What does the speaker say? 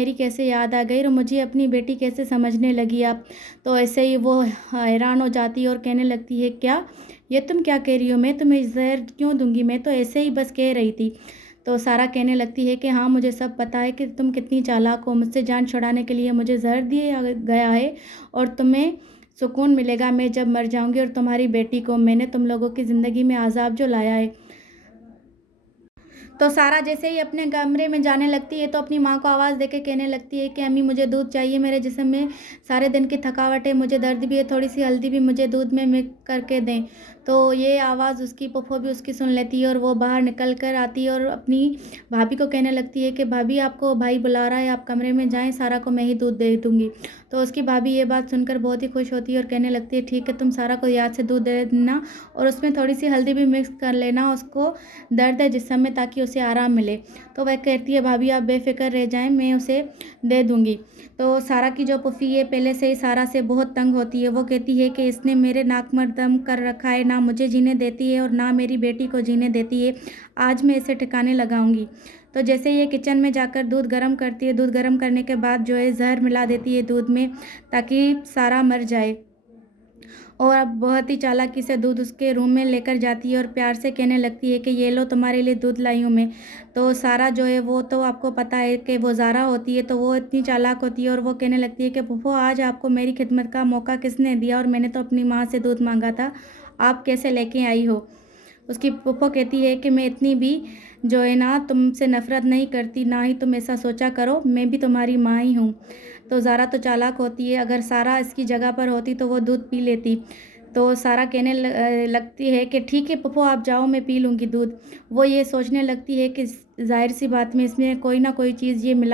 मेरी कैसे याद आ गई और मुझे अपनी बेटी कैसे समझने लगी आप। तो ऐसे ही वो हैरान हो जाती है और कहने लगती है, क्या ये तुम क्या कह रही हो, मैं तुम्हें ज़हर क्यों दूंगी, मैं तो ऐसे ही बस कह रही थी। तो सारा कहने लगती है कि हाँ, मुझे सब पता है कि तुम कितनी चालाक हो, मुझसे जान छुड़ाने के लिए मुझे ज़हर दिया गया है और तुम्हें सुकून मिलेगा मैं जब मर जाऊंगी, और तुम्हारी बेटी को मैंने तुम लोगों की ज़िंदगी में अज़ाब जो लाया है। तो सारा जैसे ही अपने कमरे में जाने लगती है तो अपनी माँ को आवाज़ देके कहने लगती है कि अम्मी मुझे दूध चाहिए, मेरे जिस्म में सारे दिन की थकावट है, मुझे दर्द भी है, थोड़ी सी हल्दी भी मुझे दूध में मिक्स करके दें। तो ये आवाज़ उसकी फूफो भी उसकी सुन लेती है और वो बाहर निकल कर आती है और अपनी भाभी को कहने लगती है कि भाभी आपको भाई बुला रहा है, आप कमरे में जाएं, सारा को मैं ही दूध दे दूंगी। तो उसकी भाभी ये बात सुनकर बहुत ही खुश होती है और कहने लगती है, ठीक है, तुम सारा को याद से दूध दे देना और उसमें थोड़ी सी हल्दी भी मिक्स कर लेना, उसको दर्द है जिस्म में, ताकि उसे आराम मिले। तो वह कहती है, भाभी आप बेफ़िक्र रह जाएं, मैं उसे दे दूंगी। तो सारा की जो पुफ़ी है पहले से ही सारा से बहुत तंग होती है। वो कहती है कि इसने मेरे नाक में दम कर रखा है, ना मुझे जीने देती है और ना मेरी बेटी को जीने देती है। आज मैं इसे ठिकाने लगाऊंगी। तो जैसे ये किचन में जाकर दूध गर्म करती है, दूध गर्म करने के बाद जो है जहर मिला देती है दूध में, ताकि सारा मर जाए। और अब बहुत ही चालाकी से दूध उसके रूम में लेकर जाती है और प्यार से कहने लगती है कि ये लो, तुम्हारे लिए दूध लाई हूँ मैं। तो सारा जो है, वो तो आपको पता है कि वो ज़ारा होती है, तो वो इतनी चालाक होती है और वो कहने लगती है कि फूफो, आज आपको मेरी खिदमत का मौका किसने दिया, और मैंने तो अपनी माँ से दूध मांगा था, आप कैसे लेके आई हो। उसकी फूफो कहती है कि मैं इतनी भी जो है ना तुमसे नफ़रत नहीं करती, ना ही तुम ऐसा सोचा करो, मैं भी तुम्हारी माँ ही हूँ। तो ज़ारा तो चालाक होती है, अगर सारा इसकी जगह पर होती तो वो दूध पी लेती। तो सारा कहने लगती है कि ठीक है पप्पू, आप जाओ, मैं पी लूँगी दूध। वो ये सोचने लगती है कि ज़ाहिर सी बात में इसमें कोई ना कोई चीज़ ये मिला